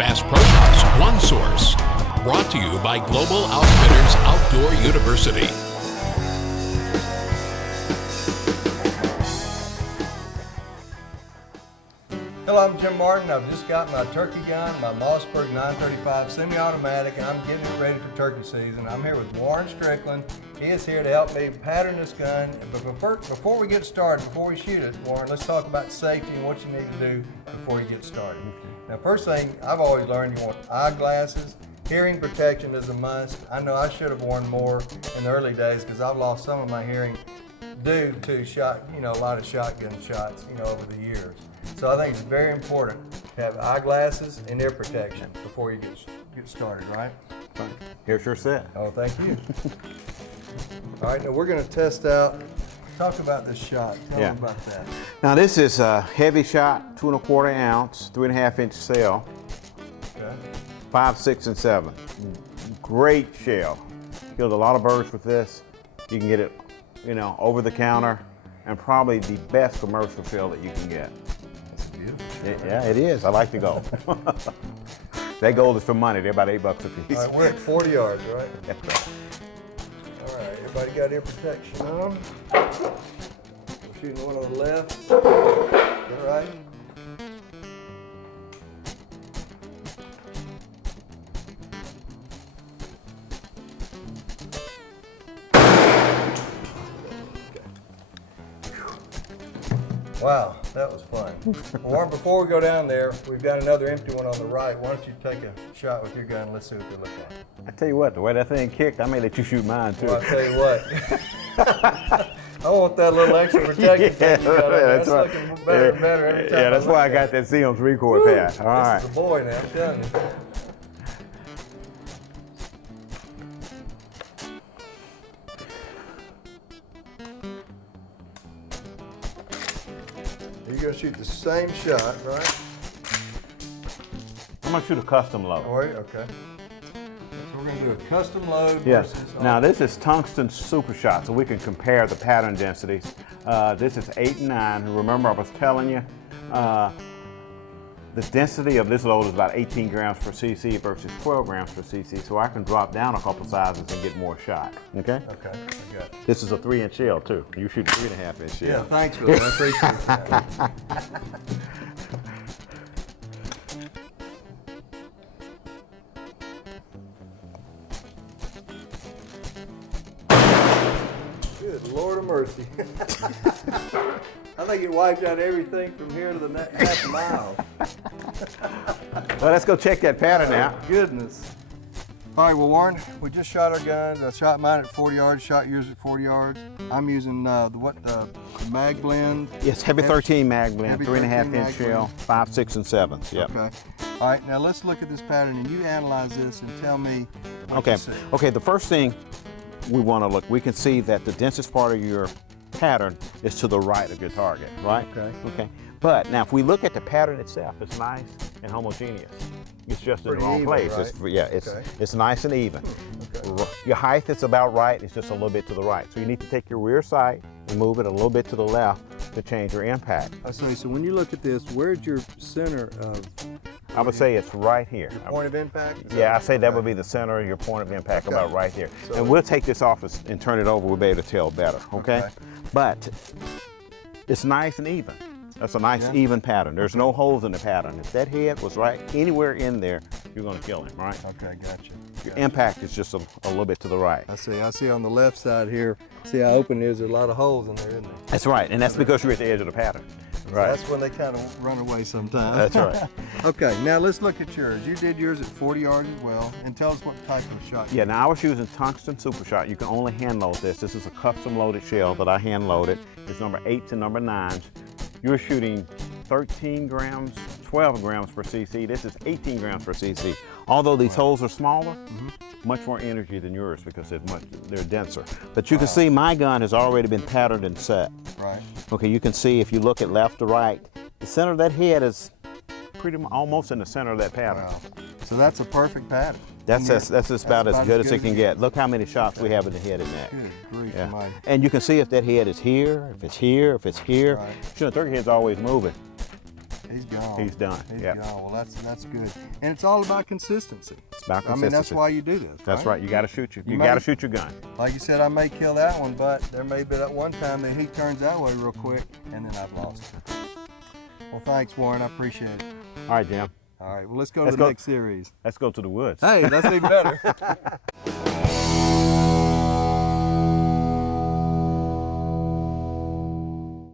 Bass Pro Shops, one source. Brought to you by Global Outfitters Outdoor University. Hello, I'm Jim Martin. I've just got my turkey gun, my Mossberg 935 semi-automatic, and I'm getting it ready for turkey season. I'm here with Warren Strickland. He is here to help me pattern this gun. But before we get started, before we shoot it, Warren, let's talk about safety and what you need to do before you get started. Now, first thing, I've always learned you want eyeglasses. Hearing protection is a must. I know I should have worn more in the early days because I've lost some of my hearing due to a lot of shotgun shots, over the years. So I think it's very important to have eyeglasses and ear protection before you get started, right? Here's your set. Oh, thank you. All right, now we're going to test out. Talk about this shot. Tell me about that. Now this is a heavy shot, 2 1/4 ounce, 3.5 inch shell. Okay. 5, 6, and 7. Great shell. Killed a lot of birds with this. You can get it, over the counter, and probably the best commercial shell that you can get. That's beautiful. Yeah, it is. I like the gold. That gold is for money. They're about $8 a piece. All right, we're at 40 yards, right? That's right. All right, everybody got ear protection on? We're shooting one on the left. All right. Wow, that was fun. Warren, before we go down there, we've got another empty one on the right. Why don't you take a shot with your gun? Let's see what they look like. I tell you what, the way that thing kicked, I may let you shoot mine too. Well, I'll tell you what. I want that little extra protection. That's right. Looking better and better every time. Yeah, that's why I got that CM 3/4 pad. All right. This is a boy now, I'm telling you. You're going to shoot the same shot, right? I'm going to shoot a custom load. All right, okay. So we're going to do a custom load Yes. versus... Now this is Tungsten Super Shot, so we can compare the pattern densities. This is 8 and 9. Remember I was telling you, the density of this load is about 18 grams per cc versus 12 grams per cc, so I can drop down a couple sizes and get more shot, okay? Okay, I got it. This is a 3-inch shell too. You shoot a 3.5 inch shell. Yeah, thanks for that. I appreciate that. Good Lord of mercy. I think it wiped out everything from here to the half mile. Well, let's go check that pattern out. Goodness. All right, well, Warren, we just shot our guns. I shot mine at 40 yards, shot yours at 40 yards. I'm using the mag blend. Yes, heavy 13 mag blend, Heavy 3.5 inch 13 shell, 5, 6, and 7s. Yep. Okay. All right, now let's look at this pattern and you analyze this and tell me what Okay. you see. Okay, the first thing we want to look, we can see that the densest part of your pattern is to the right of your target, right? Okay. Okay. But now if we look at the pattern itself, it's nice and homogeneous. It's just in the Pretty wrong even, place. right? It's nice and even. Okay. Your height is about right, it's just a little bit to the right. So you need to take your rear sight and move it a little bit to the left to change your impact. I say, so when you look at this, where's your center of I would say it's right here. point of impact? Yeah, I say that would be the center of your point of impact, Okay. about right here. So- And we'll take this off and turn it over, we'll be able to tell better, okay? But it's nice and even. That's a nice even pattern. There's no holes in the pattern. If that head was right anywhere in there, you're gonna kill him, right? Okay, gotcha. Your impact is just a little bit to the right. I see on the left side here, see how open it is, there's a lot of holes in there, isn't there? That's right, and that's because you're at the edge of the pattern. Right. That's when they kind of run away sometimes. That's right. Okay, now let's look at yours. You did yours at 40 yards as well, and tell us what type of shot. Yeah, now I was using Tungsten Super Shot. You can only hand load this. This is a custom loaded shell that I hand loaded. It's number 8s and number 9s. You're shooting 13 grams, 12 grams per cc. This is 18 grams per cc. Although these holes are smaller, much more energy than yours because they're denser. But you can see my gun has already been patterned and set. Right. Okay, you can see if you look at left to right, the center of that head is pretty much almost in the center of that pattern. Wow. So that's a perfect pattern. That's about as good as it can get. Look how many shots we have in the head and neck. Good grief Yeah. almighty. And you can see if that head is here, if it's here, if it's here. Right. You know, turkey head's always moving. He's gone. he's done. He's Yeah. gone. Well, that's good. And it's all about consistency. It's about I mean, that's consistency. why you do this. That's right. You got to shoot You you may- got to shoot your gun. Like you said, I may kill that one, but there may be that one time that he turns that way real quick, and then I've lost it. Well, thanks, Warren. I appreciate it. All right, Jim. All right. Well, let's go to Let's the go. next series. Let's go to the woods. Hey, that's even better.